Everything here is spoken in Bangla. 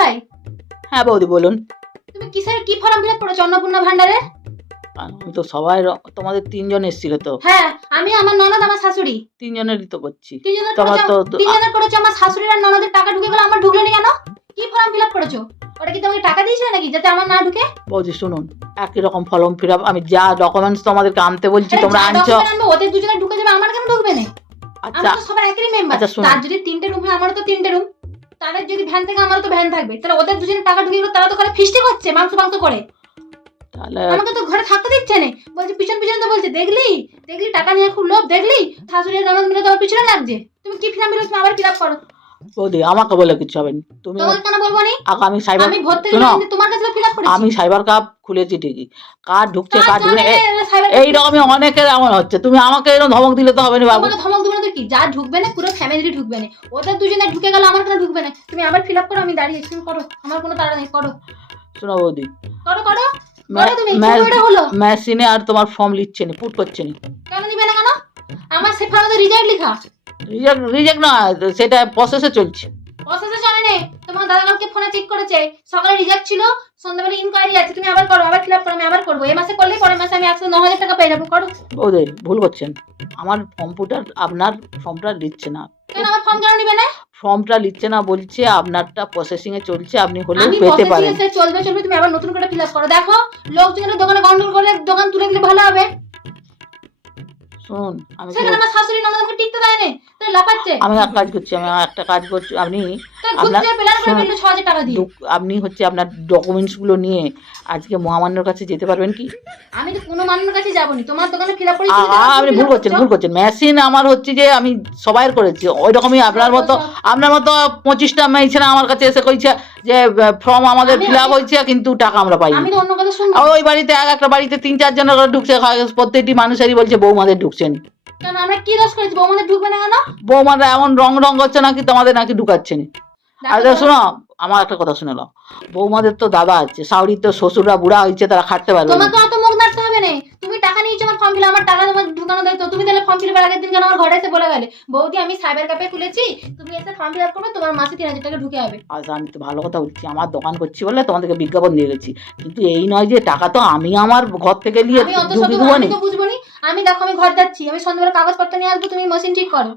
ভাই? হ্যাঁ বৌদি বলুন। তুমি কি ফর্ম ফিল আপ করেছো অন্নপূর্ণা ভান্ডারে? আমি তো সবাই তোমাদের 3 জন এসেছিল তো। হ্যাঁ, আমি, আমার ননদ, আমার শাশুড়ি 3 জনেরই তো করছি। 3 জনের তোমার করেছো। তো 3 জনের করেছো, আমার শাশুড়ির আর ননদের টাকা ঢুকে গেল, আমার ঢুকলো না কেন? কি ফর্ম ফিল আপ করেছো? ওটা কি তোমাকে টাকা দিয়েছিল নাকি যাতে আমার না ঢুকে? বৌদি শুনুন, একই রকম ফর্ম ফিল আপ, আমি যা ডকুমেন্টস তোমাদেরকে আনতে বলছি তোমরা আনছো। ওদের দুজনে ঢুকে যাবে, আমার কেন ঢুকবে না? আচ্ছা আমরা তো সবার একই মেম্বার। আচ্ছা শুনুন, তার যদি 3টে রুম হয়, আমারও তো 3টে রুম। তাদের যদি ভ্যান থাকে, আমারও তো ভ্যান থাকবে। তাহলে ওদের দুজনের টাকা ঢুকে গেল, তারা তো করে ফিস্টি করছে মাংস করে। তাহলে আমাকে তো ঘরে থাকতে দিচ্ছে না, বলছে পিছন পিছন তো বলছে, দেখলি দেখলি টাকা নিয়ে খুব লোভ, দেখলি শাশুড়ি আর ননদ মিলে তোমার পিছনে লাগছে। তুমি কি ফিলাম তুমি আবার ফিল আপ করো। বৌদি আমাকে বলে কিছু হবে না, তুমি তোমাকে কেন বলবো না? আমি সাইবার, আমি ভর্তি শোনো, হলাম তোমার কাছে ফিল আপ করেছি। আমি সাইবার কাপ খুলেছি ঠিকই, কার্ড ঢুকছে কার্ড ঢুকে সাইবার এইরকমই অনেকের এমন হচ্ছে। তুমি আমাকে এরকম ধমক দিলে তো হবে না বাবু। তোমাকে ধমক দেবো না তো কি? যা ঢুকবে না পুরো ফ্যামিলি ঢুকবে না, ওদের দুজনে ঢুকে গেল, আমার কেন ঢুকবে না? তুমি আবার ফিল আপ করো, আমি দাঁড়িয়ে তুমি করো, আমার কোনো তাড়া নেই, করো শোনো বৌদি, করো করো করো। তুমি এটা হলো মেশিনে আর তোমার ফর্ম লিখছে না, পুট করছে না। কেন নিবে না কেন? আমার সে ফর্মে রিজেক্ট লেখা। রিজেক্ট না, সেটা প্রসেসে চলছে। প্রসেসে চলে নেই। তোমার দাদা কালকে ফোনে চেক করেছে, সকালে রিজেক্ট ছিল, সন্ধ্যাবেলা ইনকোয়ারি আছে। তুমি আবার করো, আবার ফিল আপ করো, আমি আবার করবো। এই মাসে করলেই পরের মাসে আমি 9,000 টাকা পেয়ে যাবো, করো। বৌদি ভুল করছেন, আমার কম্পিউটার আপনার ফর্মটা লিখছে না। কেন আমার ফর্ম কেন নিবে না? ফর্মটা লিখছে না বলছে, আপনারটা প্রসেসিং এ চলছে, আপনি হলেও আমি পেতে পারেন। প্রসেসিং এ চলবে চলবে, তুমি আবার নতুন করে ফিল আপ করো। দেখো লোকজনের দোকানে গন্ডগোল করলে দোকান তুলে দিলে ভালো হবে। শুনুন আমি সেখানে আমার শাশুড়ি ননদ আমাকে টিকতে দেয় না, তাই লাফাচ্ছে। আমি এক কাজ করছি, আমি একটা কাজ করছি, আপনি তার ঘুরতে প্ল্যান করে ফেললো 6,000 টাকা দিয়ে। আপনি হচ্ছে আপনার ডকুমেন্টস গুলো নিয়ে আজকে মহামান্যর কাছে যেতে পারবেন কি? আমি তো কোনো মানুষের কাছে যাবনি, তোমার দোকানে ফিল আপ করেছি। আপনি ভুল করছেন। মেশিন আমার হচ্ছে যে আমি সবাইয়ের করেছি ওই রকমই, আপনার মতো 25টা মেশিন আমার কাছে এসে কইছে যে ফর্ম আমাদের ফিল আপ হয়েছে কিন্তু টাকা আমরা পাইনি। আমি তো অন্য কথা শুনবো। ওই বাড়িতে একটা বাড়িতে 3-4 জনের করে ঢুকছে, প্রত্যেকটি মানুষেরই বলছে বৌমাদের ঢুকছেন। কেন আমরা কি দোষ করেছি? বৌমাদের ঢুকবে না কেন? বৌমারা এমন রং করছে নাকি তোমাদের নাকি ঢুকাচ্ছে না। আরে শোনো, আমার একটা কথা শুনে নাও, বৌমাদের তো দাদা আছে, শাশুড়ির তো শ্বশুররা বুড়া হয়েছে, তারা খাটতে পারবে না। তোমাকে অত মুখ নাড়তে হবে না। তুমি টাকা নিয়েছো আমার ফর্ম ফিল, আমার টাকা তোমার ঢুকানো দায়িত্ব। তুমি তাহলে ফর্ম ফিল আগের দিন কেন আমার ঘরে এসে বলে গেলে, বৌদি আমি সাইবার ক্যাফে খুলেছি, তুমি এসে ফর্ম ফিল আপ করবে, তোমার মাসে 3,000 টাকা ঢুকে যাবে। আচ্ছা আমি তো ভালো কথা বলছি, আমার দোকান করছি বলে তোমাদেরকে বিজ্ঞাপন দিয়ে গেছি, কিন্তু এই নয় যে টাকা তো আমি আমার ঘর থেকে নিয়ে আমি অত ঢুকিয়ে শত দেবো আমি না। তো বুঝবো নি। আমি দেখো আমি ঘর যাচ্ছি, আমি সন্ধ্যাবেলা কাগজপত্র নিয়ে আসবো, তুমি মেশিন ঠিক করো।